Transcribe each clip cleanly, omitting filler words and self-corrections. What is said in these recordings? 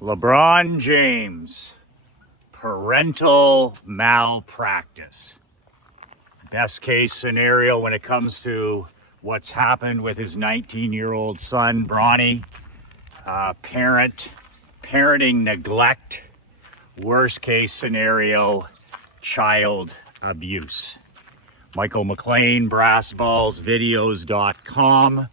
LeBron James, parental malpractice. Best case scenario when it comes to what's happened with his 19-year-old son, Bronny. Parenting neglect. Worst case scenario, child abuse. Michael McLean, brassballsvideos.com.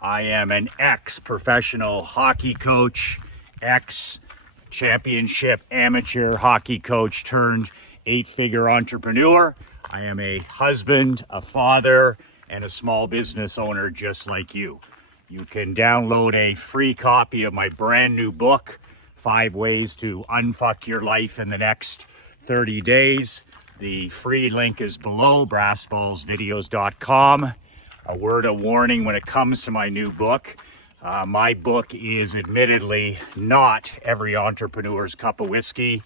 I am an ex-professional hockey coach, ex-championship amateur hockey coach turned 8-figure entrepreneur. I am a husband, a father, and a small business owner just like you. You can download a free copy of my brand new book, 5 Ways to Unfuck Your Life in the Next 30 Days. The free link is below, brassballsvideos.com. A word of warning when it comes to my new book. My book is admittedly not every entrepreneur's cup of whiskey.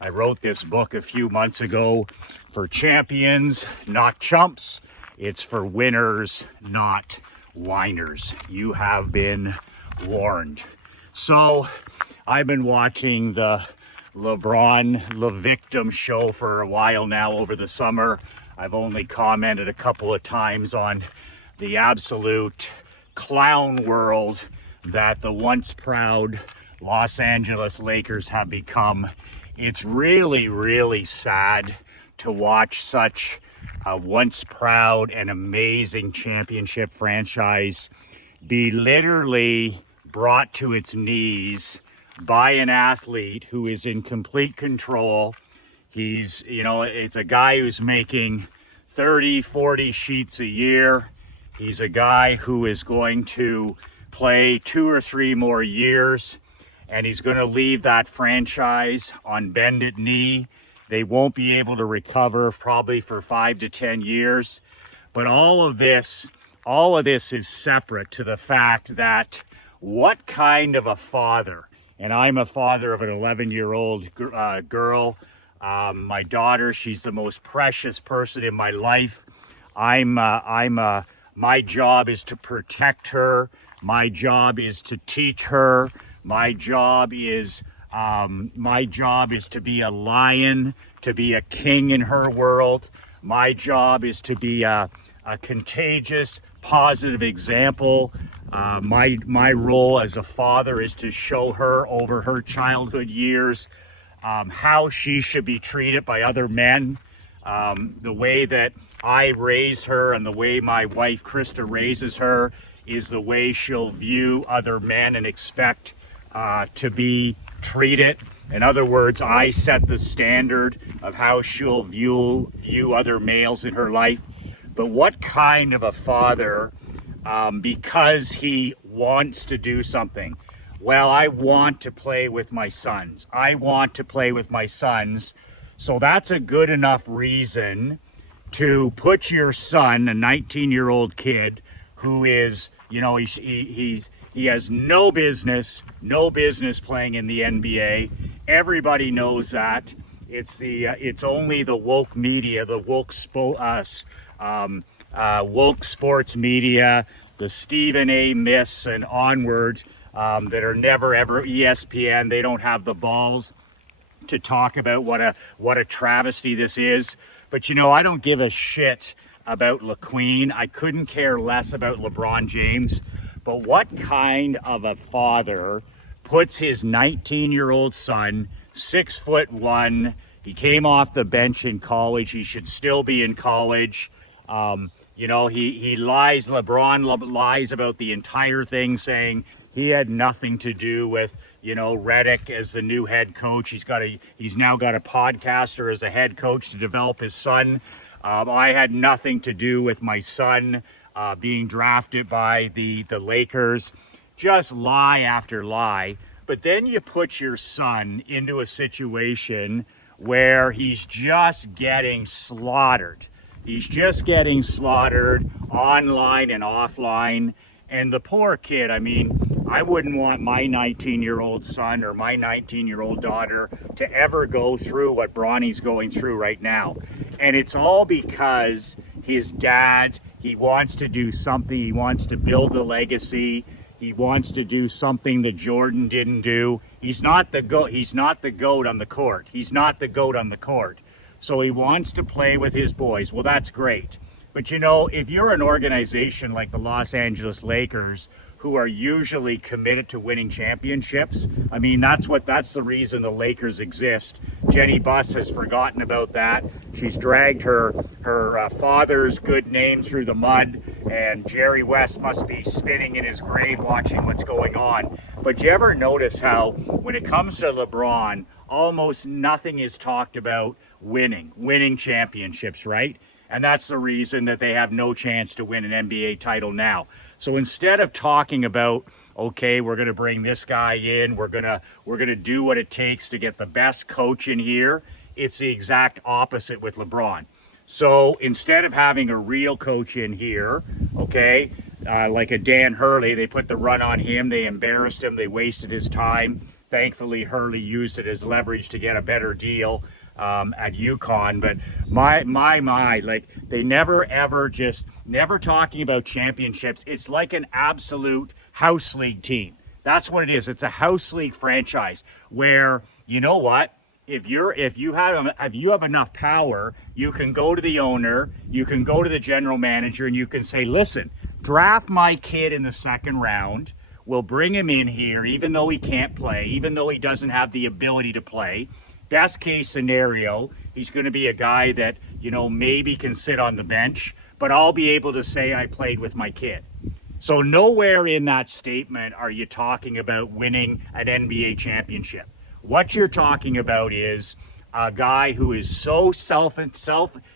I wrote this book a few months ago for champions, not chumps. It's for winners, not whiners. You have been warned. So I've been watching the LeBron Victim show for a while now over the summer. I've only commented a couple of times on the absolute clown world that the once proud Los Angeles Lakers have become. It's really, really sad to watch such a once proud and amazing championship franchise be literally brought to its knees by an athlete who is in complete control. He's, it's a guy who's making 30, 40 sheets a year. He's a guy who is going to play 2 or 3 more years, and he's going to leave that franchise on bended knee. They won't be able to recover probably for 5 to 10 years. But all of this is separate to the fact that what kind of a father, and I'm a father of an 11-year-old girl. My daughter, she's the most precious person in my life. My job is to protect her. My job is to teach her. My job is to be a lion, to be a king in her world. My job is to be a contagious, positive example. My role as a father is to show her over her childhood years how she should be treated by other men. The way that I raise her and the way my wife Krista raises her is the way she'll view other men and expect to be treated. In other words, I set the standard of how she'll view other males in her life. But what kind of a father, because he wants to do something? Well, I want to play with my sons. So that's a good enough reason to put your son, a 19-year-old kid, who is, he has no business playing in the NBA. Everybody knows that. It's only the woke media, the woke sports media, the Stephen A. myths and onwards that are never ever ESPN. They don't have the balls to talk about what a travesty this is. But I don't give a shit about LaQueen. I couldn't care less about LeBron James. But what kind of a father puts his 19-year-old son, 6'1", he came off the bench in college, he should still be in college. He lies, LeBron lies about the entire thing, saying he had nothing to do with, Redick as the new head coach. He's now got a podcaster as a head coach to develop his son. I had nothing to do with my son being drafted by the Lakers. Just lie after lie. But then you put your son into a situation where he's just getting slaughtered. He's just getting slaughtered online and offline. And the poor kid, I wouldn't want my 19-year-old son or my 19-year-old daughter to ever go through what Bronny's going through right now. And it's all because his dad, he wants to do something. He wants to build a legacy. He wants to do something that Jordan didn't do. He's not the GOAT. He's not the GOAT on the court. He's not the GOAT on the court. So he wants to play with his boys. Well, that's great. But you know, if you're an organization like the Los Angeles Lakers, who are usually committed to winning championships, I mean, that's the reason the Lakers exist. Jenny Buss has forgotten about that. She's dragged her father's good name through the mud, and Jerry West must be spinning in his grave watching what's going on. But you ever notice how when it comes to LeBron, almost nothing is talked about winning championships, right? And that's the reason that they have no chance to win an NBA title now. So instead of talking about, okay, we're going to bring this guy in, we're going to do what it takes to get the best coach in here, it's the exact opposite with LeBron. So instead of having a real coach in here, okay, like a Dan Hurley, they put the run on him, they embarrassed him, they wasted his time. Thankfully, Hurley used it as leverage to get a better deal at UConn. But my, like, they never talking about championships. It's like an absolute house league team. That's what it is. It's a house league franchise where, you know what? If you have enough power, you can go to the owner, you can go to the general manager, and you can say, listen, draft my kid in the second round. We'll bring him in here, even though he can't play, even though he doesn't have the ability to play. Best case scenario, he's going to be a guy that, you know, maybe can sit on the bench, but I'll be able to say I played with my kid. So nowhere in that statement are you talking about winning an NBA championship. What you're talking about is a guy who is so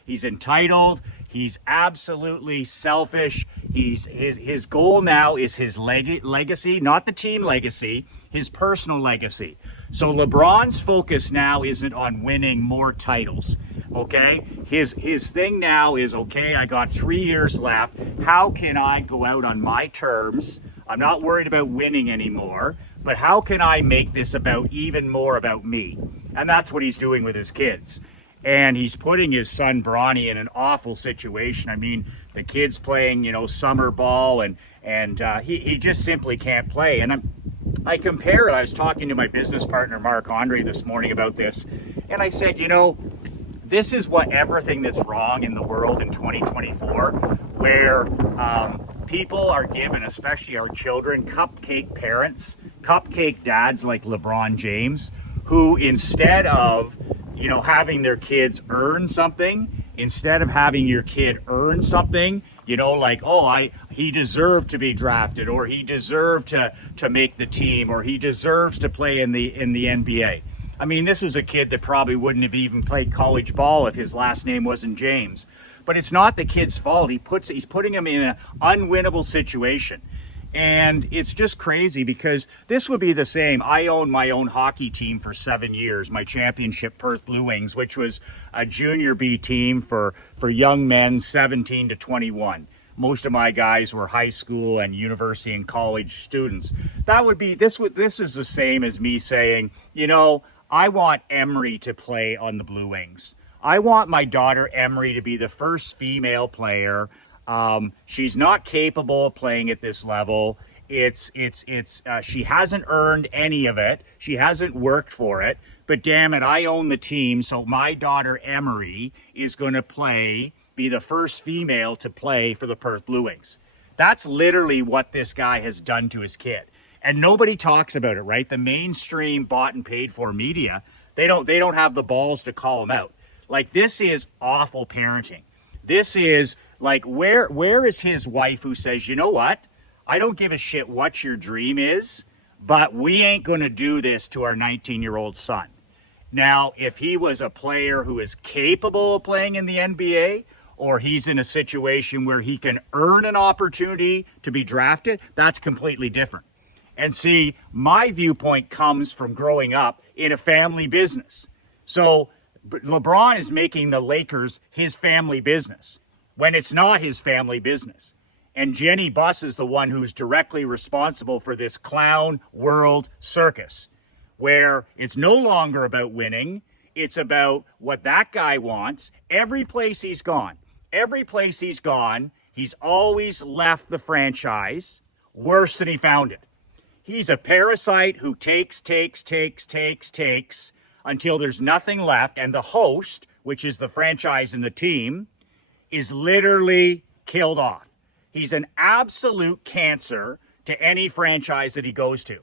he's entitled, he's absolutely selfish. His goal now is his legacy, not the team legacy, his personal legacy. So LeBron's focus now isn't on winning more titles, okay? His thing now is, okay, I got 3 years left. How can I go out on my terms? I'm not worried about winning anymore, but how can I make this even more about me? And that's what he's doing with his kids. And he's putting his son Bronny in an awful situation. I mean, the kid's playing, you know, summer ball, and he just simply can't play. And I compare it. I was talking to my business partner, Mark Andre, this morning about this. And I said, you know, this is what everything that's wrong in the world in 2024, where people are given, especially our children, cupcake parents, cupcake dads like LeBron James, who instead of, you know, having their kids earn something, instead of having your kid earn something, you know, like, oh, he deserved to be drafted, or he deserved to make the team, or he deserves to play in the NBA. I mean, this is a kid that probably wouldn't have even played college ball if his last name wasn't James. But it's not the kid's fault. He's putting him in an unwinnable situation. And it's just crazy because this would be the same. I owned my own hockey team for 7 years, my championship Perth Blue Wings, which was a junior B team for young men 17 to 21. Most of my guys were high school and university and college students. This is the same as me saying, you know, I want Emery to play on the Blue Wings. I want my daughter Emery to be the first female player. She's not capable of playing at this level. She hasn't earned any of it. She hasn't worked for it. But damn it, I own the team, so my daughter Emery is going to be the first female to play for the Perth Blue Wings. That's literally what this guy has done to his kid. And nobody talks about it, right? The mainstream bought and paid for media, they don't have the balls to call him out. Like, this is awful parenting. This is like, where is his wife who says, you know what? I don't give a shit what your dream is, but we ain't going to do this to our 19-year-old son. Now, if he was a player who is capable of playing in the NBA, or he's in a situation where he can earn an opportunity to be drafted, that's completely different. And see, my viewpoint comes from growing up in a family business. So LeBron is making the Lakers his family business when it's not his family business. And Jenny Buss is the one who's directly responsible for this clown world circus, where it's no longer about winning. It's about what that guy wants. Every place he's gone, he's always left the franchise worse than he found it. He's a parasite who takes until there's nothing left. And the host, which is the franchise and the team, is literally killed off. He's an absolute cancer to any franchise that he goes to.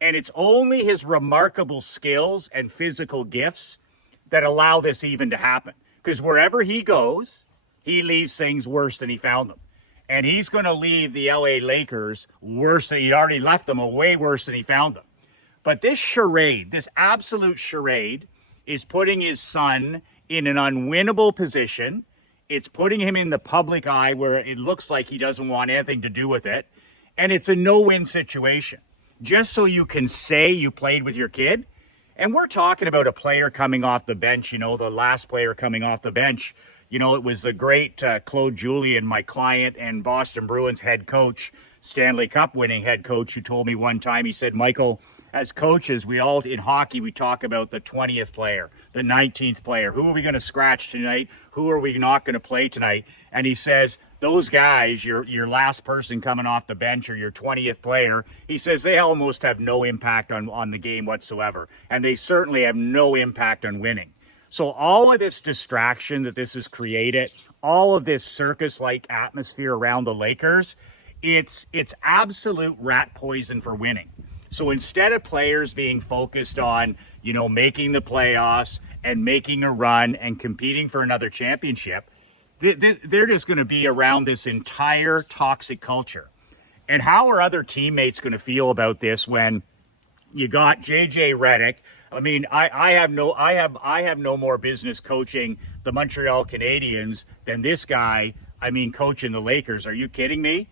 And it's only his remarkable skills and physical gifts that allow this even to happen. Because wherever he goes, he leaves things worse than he found them. And he's going to leave the LA Lakers worse than he already left them, way worse than he found them. But this charade, this absolute charade, is putting his son in an unwinnable position. It's putting him in the public eye where it looks like he doesn't want anything to do with it. And it's a no-win situation. Just so you can say you played with your kid. And we're talking about a player coming off the bench, the last player coming off the bench. It was the great Claude Julien, my client and Boston Bruins head coach, Stanley Cup winning head coach, who told me one time, he said, Michael, as coaches, we all in hockey, we talk about the 20th player, the 19th player. Who are we going to scratch tonight? Who are we not going to play tonight? And he says, those guys, your last person coming off the bench or your 20th player, he says they almost have no impact on the game whatsoever. And they certainly have no impact on winning. So all of this distraction that this has created, all of this circus-like atmosphere around the Lakers, it's absolute rat poison for winning. So instead of players being focused on, making the playoffs and making a run and competing for another championship, they're just going to be around this entire toxic culture. And how are other teammates going to feel about this when you got JJ Redick? I mean, I have no more business coaching the Montreal Canadiens than this guy. Coaching the Lakers. Are you kidding me?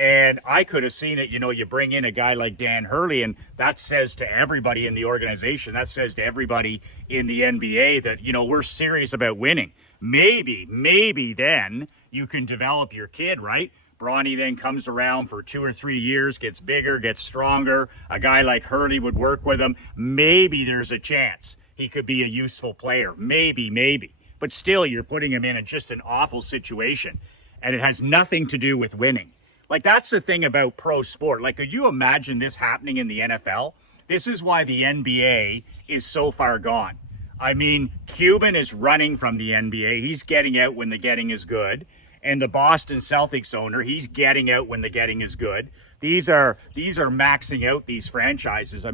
And I could have seen it, you bring in a guy like Dan Hurley, and that says to everybody in the organization, that says to everybody in the NBA that, we're serious about winning. Maybe then you can develop your kid, right? Bronny then comes around for 2 or 3 years, gets bigger, gets stronger. A guy like Hurley would work with him. Maybe there's a chance he could be a useful player. Maybe. But still, you're putting him in just an awful situation. And it has nothing to do with winning. That's the thing about pro sport. Could you imagine this happening in the NFL? This is why the NBA is so far gone. Cuban is running from the NBA. He's getting out when the getting is good. And the Boston Celtics owner, he's getting out when the getting is good. These are maxing out these franchises.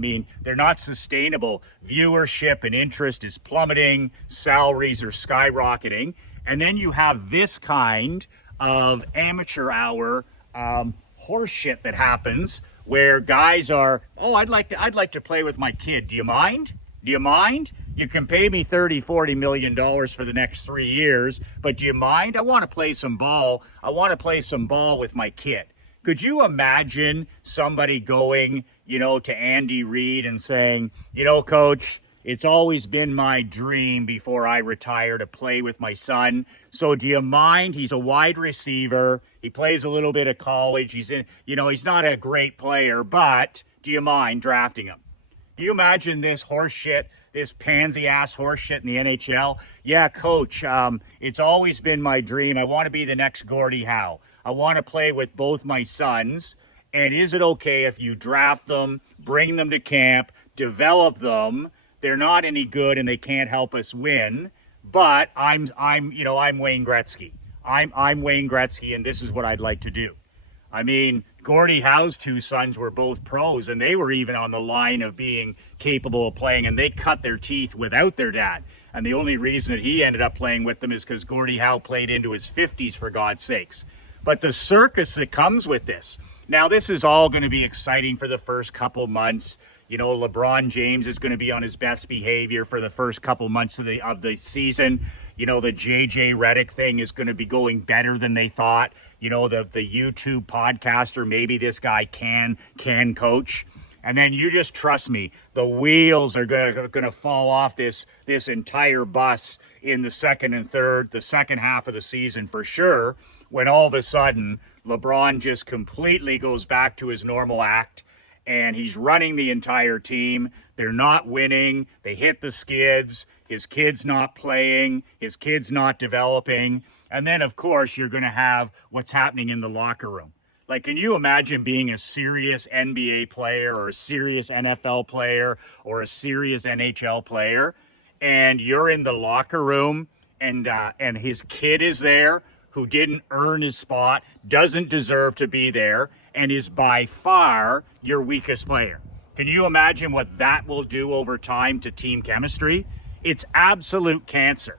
They're not sustainable. Viewership and interest is plummeting. Salaries are skyrocketing. And then you have this kind of amateur hour horse shit that happens where guys are, I'd like to play with my kid. Do you mind? You can pay me $30-40 million for the next 3 years, but do you mind? I want to play some ball. I want to play some ball with my kid. Could you imagine somebody going, to Andy Reid and saying, Coach, it's always been my dream before I retire to play with my son. So do you mind? He's a wide receiver. He plays a little bit of college. He's not a great player, but do you mind drafting him? Do you imagine this horse shit, this pansy-ass horse shit in the NHL? Yeah, Coach, it's always been my dream. I want to be the next Gordie Howe. I want to play with both my sons. And is it okay if you draft them, bring them to camp, develop them? They're not any good and they can't help us win. But I'm Wayne Gretzky. I'm Wayne Gretzky, and this is what I'd like to do. Gordie Howe's 2 sons were both pros, and they were even on the line of being capable of playing, and they cut their teeth without their dad. And the only reason that he ended up playing with them is because Gordie Howe played into his 50s, for God's sakes. But the circus that comes with this. Now, this is all going to be exciting for the first couple months. LeBron James is going to be on his best behavior for the first couple months of the season. The JJ Redick thing is going to be going better than they thought. The YouTube podcaster, maybe this guy can coach. And then you just trust me, the wheels are going to fall off this entire bus in the second half of the season for sure, when all of a sudden LeBron just completely goes back to his normal act. And he's running the entire team. They're not winning. They hit the skids. His kid's not playing. His kid's not developing. And then, of course, you're going to have what's happening in the locker room. Like, can you imagine being a serious NBA player or a serious NFL player or a serious NHL player, and you're in the locker room and his kid is there who didn't earn his spot, doesn't deserve to be there, and is by far your weakest player? Can you imagine what that will do over time to team chemistry? It's absolute cancer.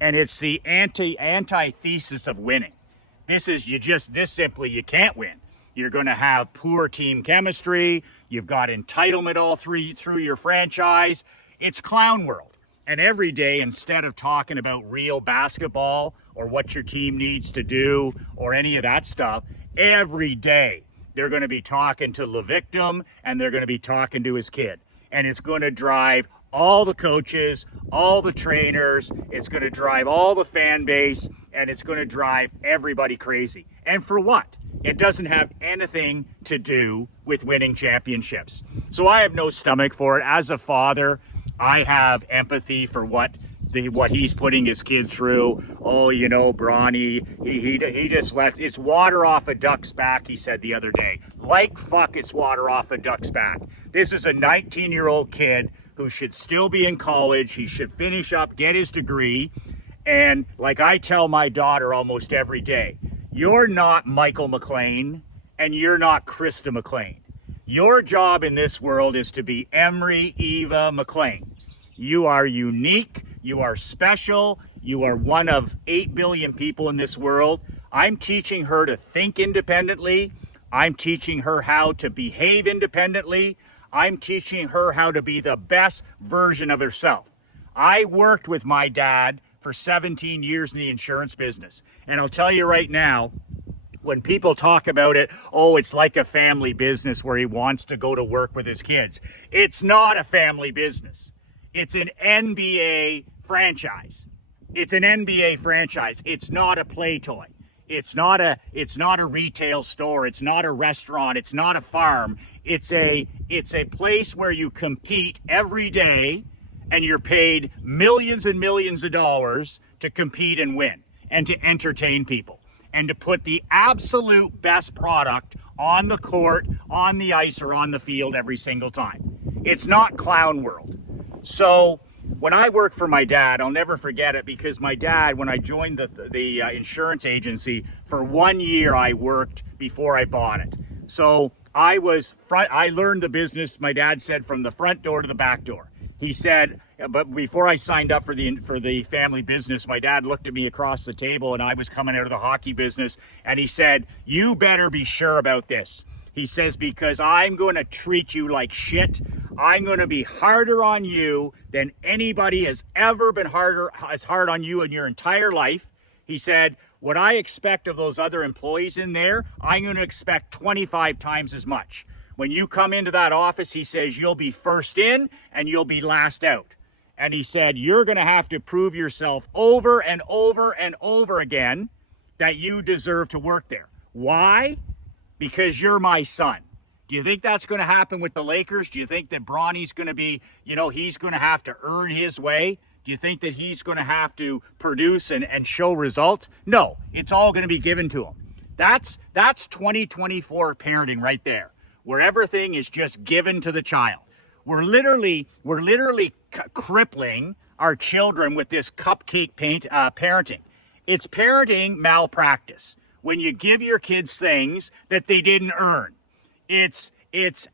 And it's the antithesis of winning. This is you can't win. You're going to have poor team chemistry. You've got entitlement all through your franchise. It's clown world. And every day, instead of talking about real basketball or what your team needs to do or any of that stuff, every day they're going to be talking to the victim and they're going to be talking to his kid. And it's going to drive all the coaches, all the trainers, it's going to drive all the fan base, and it's going to drive everybody crazy. And for what? It doesn't have anything to do with winning championships. So I have no stomach for it. As a father, I have empathy for what he's putting his kids through. Oh, you know, Bronny, he just left. It's water off a duck's back, he said the other day. Like fuck, it's water off a duck's back. This is a 19-year-old kid who should still be in college. He should finish up, get his degree. And like I tell my daughter almost every day, you're not Michael McLean and you're not Krista McLean. Your job in this world is to be Emery Eva McLean. You are unique. You are special. You are one of 8 billion people in this world. I'm teaching her to think independently. I'm teaching her how to behave independently. I'm teaching her how to be the best version of herself. I worked with my dad for 17 years in the insurance business. And I'll tell you right now, when people talk about it, oh, it's like a family business where he wants to go to work with his kids. It's not a family business. It's an NBA franchise. It's an NBA franchise. It's not a play toy. It's not a retail store. It's not a restaurant. It's not a farm. It's a place where you compete every day and you're paid millions and millions of dollars to compete and win and to entertain people and to put the absolute best product on the court, on the ice, or on the field every single time. It's not clown world. So when I worked for my dad, I'll never forget it, because my dad, when I joined the insurance agency, for 1 year I worked before I bought it. So I learned the business, my dad said, from the front door to the back door. He said, but before I signed up for the family business, my dad looked at me across the table, and I was coming out of the hockey business, and he said, you better be sure about this. He says, because I'm going to treat you like shit. I'm going to be harder on you than anybody has ever been as hard on you in your entire life. He said, what I expect of those other employees in there, I'm going to expect 25 times as much. When you come into that office, he says, you'll be first in and you'll be last out. And he said, you're going to have to prove yourself over and over and over again that you deserve to work there. Why? Because you're my son. Do you think that's going to happen with the Lakers? Do you think that Bronny's going to be, he's going to have to earn his way? Do you think that he's going to have to produce and show results? No, it's all going to be given to him. That's 2024 parenting right there, where everything is just given to the child. We're literally crippling our children with this cupcake parenting. It's parenting malpractice when you give your kids things that they didn't earn. It's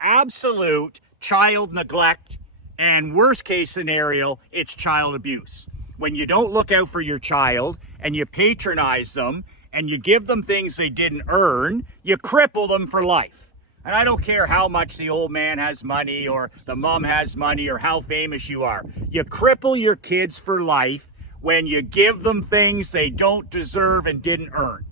absolute child neglect, and worst case scenario, it's child abuse. When you don't look out for your child and you patronize them and you give them things they didn't earn, you cripple them for life. And I don't care how much the old man has money or the mom has money or how famous you are. You cripple your kids for life when you give them things they don't deserve and didn't earn.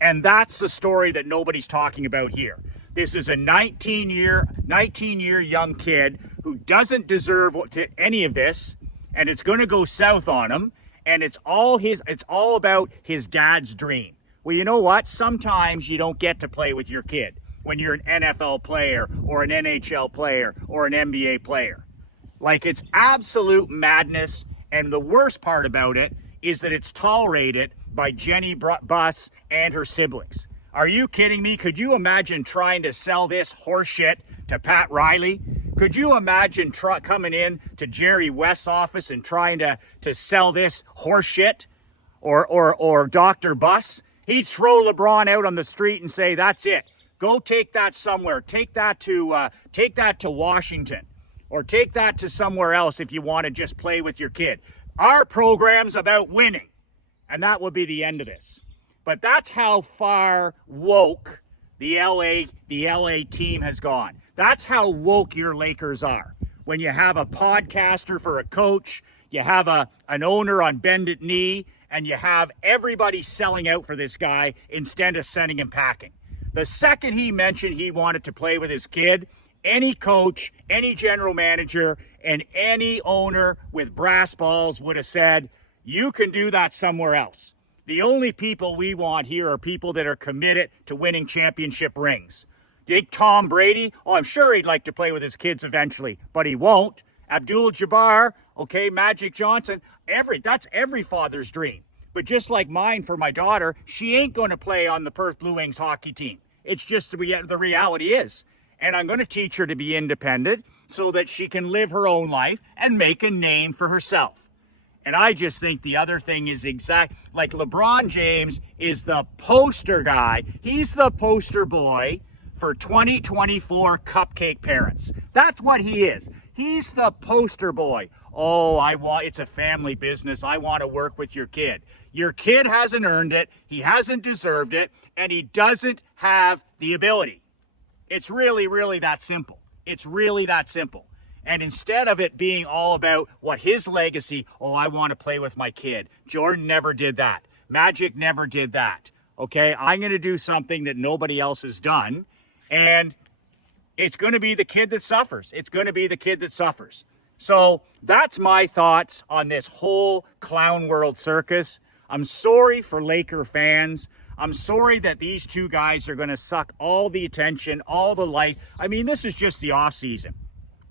And that's the story that nobody's talking about here. This is a 19-year young kid who doesn't deserve any of this, and it's going to go south on him, and it's all about his dad's dream. Well, you know what? Sometimes you don't get to play with your kid when you're an NFL player or an NHL player or an NBA player. Like, it's absolute madness, and the worst part about it is that it's tolerated by Jenny Buss and her siblings. Are you kidding me? Could you imagine trying to sell this horseshit to Pat Riley? Could you imagine coming in to Jerry West's office and trying to sell this horseshit? Or Dr. Buss? He'd throw LeBron out on the street and say, that's it. Go take that somewhere. Take that to Washington. Or take that to somewhere else if you want to just play with your kid. Our program's about winning. And that would be the end of this. But that's how far woke the LA team has gone. That's how woke your Lakers are. When you have a podcaster for a coach, you have an owner on bended knee, and you have everybody selling out for this guy instead of sending him packing. The second he mentioned he wanted to play with his kid, any coach, any general manager, and any owner with brass balls would have said, you can do that somewhere else. The only people we want here are people that are committed to winning championship rings. Think Tom Brady? Oh, I'm sure he'd like to play with his kids eventually, but he won't. Abdul-Jabbar, okay, Magic Johnson, that's every father's dream. But just like mine for my daughter, she ain't going to play on the Perth Blue Wings hockey team. It's just the reality is. And I'm going to teach her to be independent so that she can live her own life and make a name for herself. And I just think the other thing is like LeBron James is the poster guy. He's the poster boy for 2024 cupcake parents. That's what he is. He's the poster boy. Oh, it's a family business. I want to work with your kid. Your kid hasn't earned it. He hasn't deserved it. And he doesn't have the ability. It's really, really that simple. It's really that simple. And instead of it being all about what his legacy, oh, I want to play with my kid. Jordan never did that. Magic never did that. Okay, I'm going to do something that nobody else has done. And it's going to be the kid that suffers. It's going to be the kid that suffers. So that's my thoughts on this whole clown world circus. I'm sorry for Laker fans. I'm sorry that these two guys are going to suck all the attention, all the light. I mean, this is just the off season.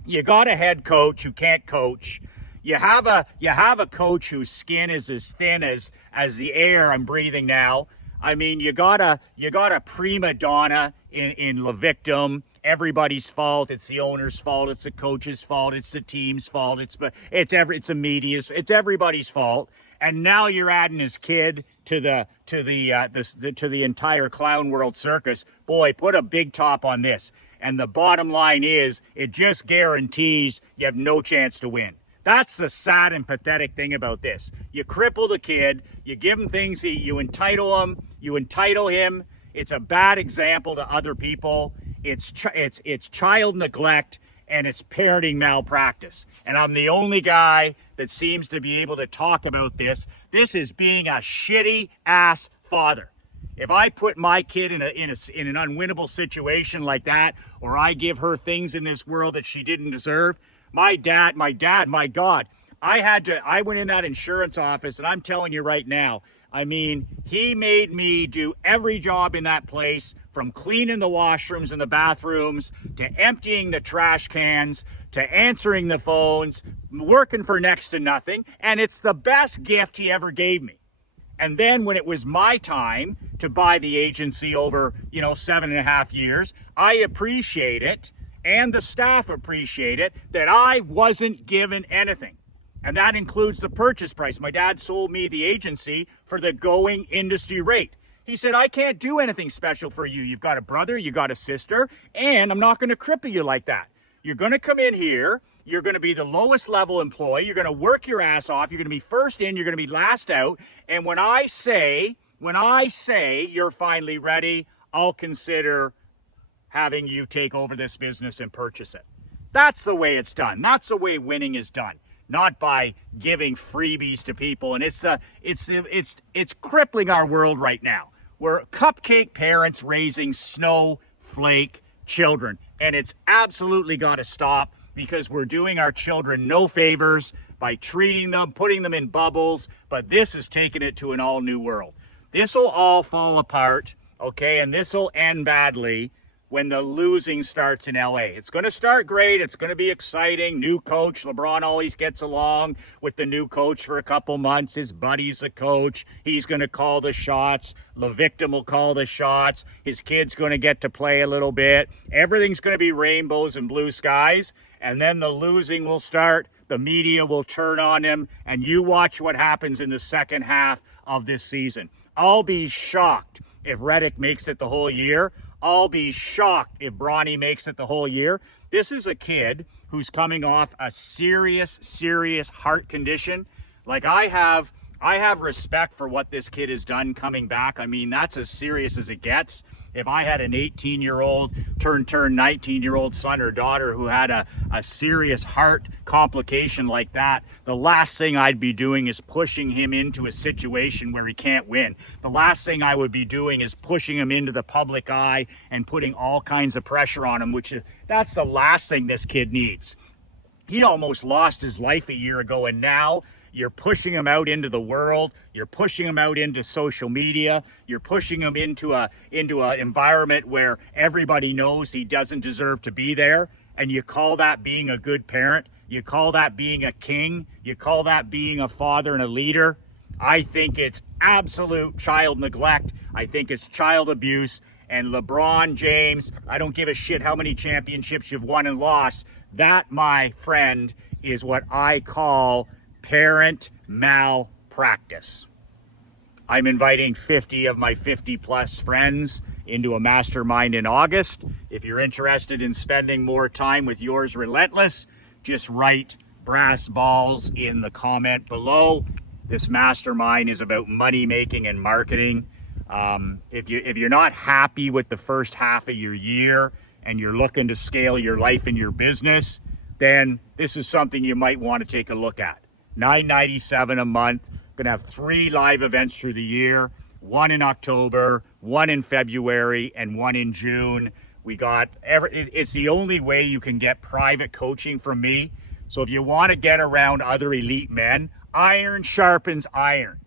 You got a head coach who can't coach. You have a coach whose skin is as thin as the air I'm breathing now. I mean, you got a prima donna in La Victim. Everybody's fault. It's the owner's fault. It's the coach's fault. It's the team's fault. It's the media's. It's everybody's fault. And now you're adding his kid to the entire clown world circus. Boy, put a big top on this. And the bottom line is, it just guarantees you have no chance to win. That's the sad and pathetic thing about this. You cripple the kid, you give him things, you entitle him. It's a bad example to other people. It's child neglect, and it's parenting malpractice. And I'm the only guy that seems to be able to talk about this. This is being a shitty ass father. If I put my kid in an unwinnable situation like that, or I give her things in this world that she didn't deserve, my God, I went in that insurance office, and I'm telling you right now, I mean, he made me do every job in that place, from cleaning the washrooms and the bathrooms, to emptying the trash cans, to answering the phones, working for next to nothing, and it's the best gift he ever gave me. And then when it was my time to buy the agency over, 7.5 years, I appreciate it, and the staff appreciate it, that I wasn't given anything. And that includes the purchase price. My dad sold me the agency for the going industry rate. He said, I can't do anything special for you. You've got a brother, you got a sister, and I'm not going to cripple you like that. You're going to come in here. You're going to be the lowest level employee. You're going to work your ass off. You're going to be first in. You're going to be last out. And when I say you're finally ready, I'll consider having you take over this business and purchase it. That's the way it's done. That's the way winning is done. Not by giving freebies to people. And it's crippling our world right now. We're cupcake parents raising snowflake children. And it's absolutely got to stop, because we're doing our children no favors by treating them, putting them in bubbles. But this is taking it to an all new world. This will all fall apart, okay? And this will end badly. when the losing starts in LA. It's going to start great. It's going to be exciting. New coach. LeBron always gets along with the new coach for a couple months. His buddy's a coach. He's going to call the shots. The victim will call the shots. His kid's going to get to play a little bit. Everything's going to be rainbows and blue skies. And then the losing will start. The media will turn on him. And you watch what happens in the second half of this season. I'll be shocked if Redick makes it the whole year. I'll be shocked if Bronny makes it the whole year. This is a kid who's coming off a serious heart condition. Like I have respect for what this kid has done coming back. I mean, that's as serious as it gets. If I had an 18-year-old turn 19-year-old son or daughter who had a serious heart complication like that, the last thing I'd be doing is pushing him into a situation where he can't win. The last thing I would be doing is pushing him into the public eye and putting all kinds of pressure on him, that's the last thing this kid needs. He almost lost his life a year ago, and now you're pushing him out into the world. You're pushing him out into social media. You're pushing him into an environment where everybody knows he doesn't deserve to be there. And you call that being a good parent? You call that being a king? You call that being a father and a leader? I think it's absolute child neglect. I think it's child abuse. And LeBron James, I don't give a shit how many championships you've won and lost. That, my friend, is what I call parent malpractice. I'm inviting 50 of my 50 plus friends into a mastermind in August. If you're interested in spending more time with yours relentless, just write brass balls in the comment below. This mastermind is about money making and marketing. If you're not happy with the first half of your year and you're looking to scale your life and your business, then this is something you might want to take a look at. $9.97 a month. Gonna have 3 live events through the year, 1 in October, 1 in February, and 1 in June. It's the only way you can get private coaching from me. So if you want to get around other elite men, iron sharpens iron.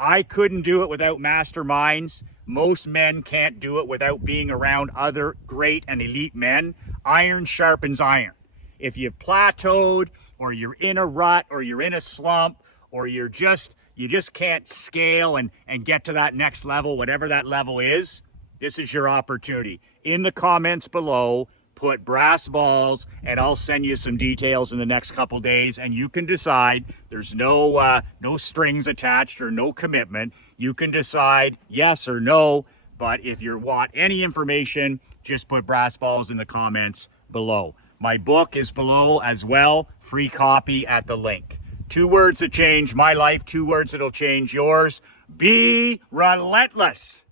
I couldn't do it without masterminds. Most men can't do it without being around other great and elite men. Iron sharpens iron. If you've plateaued, or you're in a rut, or you're in a slump, or you just can't scale and get to that next level, whatever that level is, this is your opportunity. In the comments below, put brass balls, and I'll send you some details in the next couple days, and you can decide. There's no strings attached or no commitment. You can decide yes or no, but if you want any information, just put brass balls in the comments below. My book is below as well, free copy at the link. 2 words that change my life, 2 words that'll change yours. Be relentless.